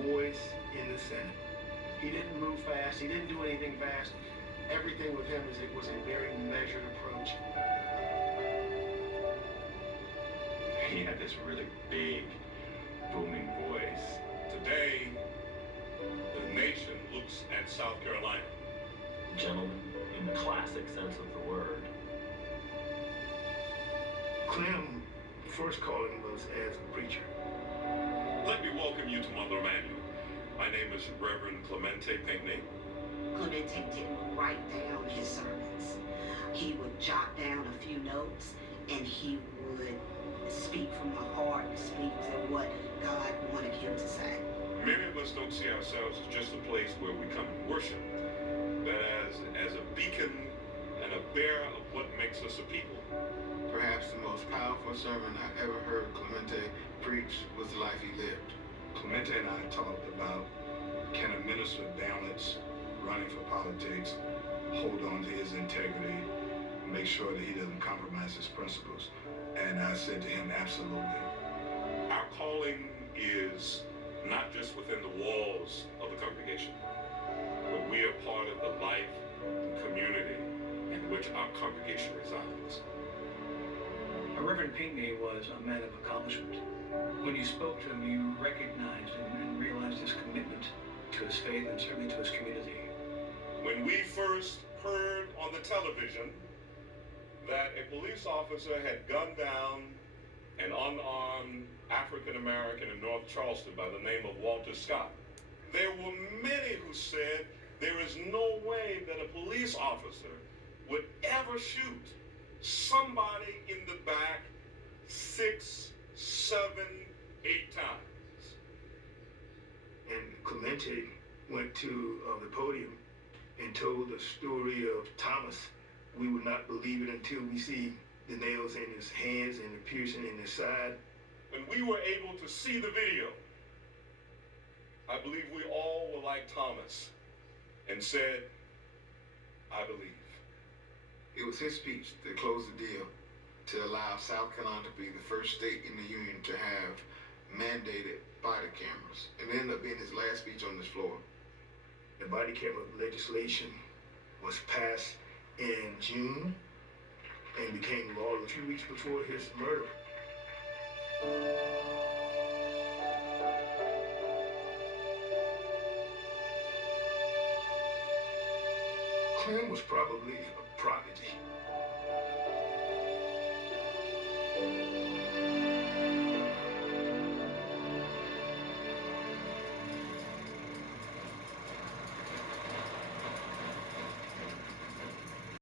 voice in the Senate. He didn't move fast. He didn't do anything fast. Everything with him was a very measured approach. He had this really big, booming voice. Today, the nation looks at South Carolina. Gentleman in the classic sense of the word. Clem first calling was as a preacher. Let me welcome you to Mother Emanuel. My name is Reverend Clemente Pinckney. Clemente didn't write down his sermons. He would jot down a few notes, and he would speak from the heart, speak to what God wanted him to say. Many of us don't see ourselves as just a place where we come and worship, but as a beacon and a bearer of what makes us a people. Perhaps the most powerful sermon I ever heard Clemente preach was the life he lived. Clemente and I talked about, can a minister balance running for politics, hold on to his integrity, make sure that he doesn't compromise his principles? And I said to him, absolutely. Our calling is not just within the walls of the congregation, but we are part of the life and community in which our congregation resides. Reverend Pinckney was a man of accomplishment. When you spoke to him, you recognized and realized his commitment to his faith and certainly to his community. When we first heard on the television that a police officer had gunned down an unarmed African American in North Charleston by the name of Walter Scott, there were many who said there is no way that a police officer would ever shoot somebody in the back 6, 7, 8 times. And Clemente went to the podium and told the story of Thomas. We would not believe it until we see the nails in his hands and the piercing in his side. When we were able to see the video, I believe we all were like Thomas and said, I believe. It was his speech that closed the deal to allow South Carolina to be the first state in the union to have mandated body cameras. It ended up being his last speech on this floor. The body camera legislation was passed in June and became law a few weeks before his murder. Clem was probably a prodigy.